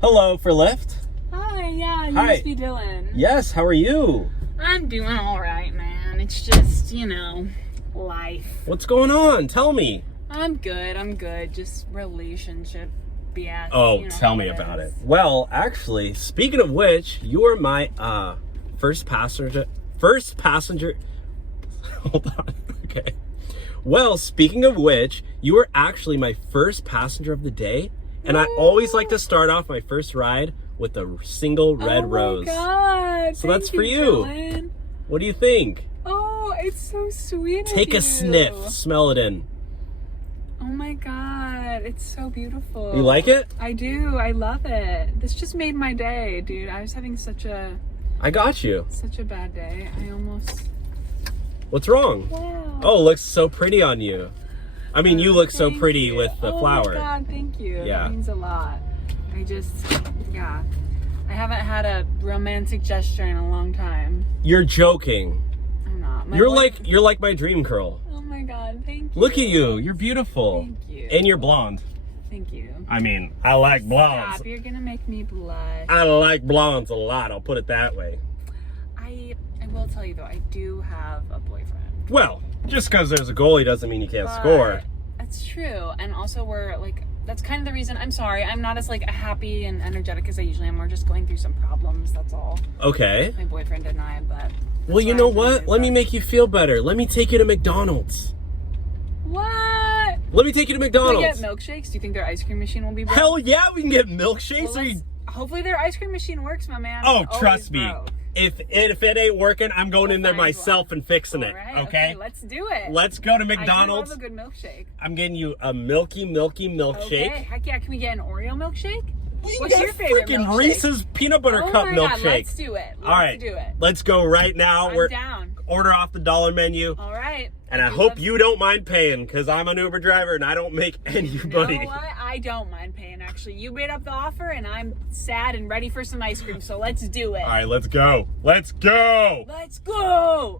Hello for Lyft. Hi, yeah, you Hi. must be Dylan. Yes, how are you? I'm doing all right, man. It's just, life. What's going on? Tell me. I'm good. Just relationship BS. Oh, tell me about it. Well, actually, speaking of which, you are my first passenger. Hold on. Okay. Well, speaking of which, you are actually my first passenger of the day, and I always like to start off my first ride with a single red rose. Oh my God. So that's for you. Dylan. What do you think? Oh, it's so sweet. Take a sniff, smell it in. Oh my God, it's so beautiful. You like it? I do. I love it. This just made my day, dude. I was having such a bad day. I almost. What's wrong? Wow. Oh, it looks so pretty on you. I mean, you look so pretty you. with the flower. Oh my God, thank you. Yeah. That means a lot. I haven't had a romantic gesture in a long time. You're joking. I'm not. You're like my dream girl. Oh my God, thank you. Look at you. You're beautiful. Thank you. And you're blonde. Thank you. I mean, I like blondes. Stop, you're gonna make me blush. I like blondes a lot. I'll put it that way. I will tell you though, I do have a boyfriend. Well, just because there's a goalie doesn't mean you can't score. That's true. And also that's kind of the reason. I'm sorry, I'm not as happy and energetic as I usually am. We're just going through some problems, that's all. Okay. My boyfriend and I, but... Well, you know what? Let me make you feel better. Let me take you to McDonald's. What? Let me take you to McDonald's. Can we get milkshakes? Do you think their ice cream machine will be broke? Hell yeah, we can get milkshakes. Well, hopefully their ice cream machine works, my man. Oh, It's trust always me. broke. If it ain't working, I'm going in there find myself and fixing it. All right, Okay? let's do it. Let's go to I McDonald's. do love a good milkshake. I'm getting you a milky milkshake. Okay, heck yeah. Can we get an Oreo milkshake? We What's can your get favorite freaking milkshake? Reese's peanut butter Oh cup my God, milkshake. let's do it. All right, do it. let's go right now. I'm down. Order off the dollar menu. All right. And I hope you don't mind paying, because I'm an Uber driver and I don't make any money. You know what? I don't mind paying, actually. You made up the offer, and I'm sad and ready for some ice cream, so let's do it. All right, let's go. Let's go. Let's go.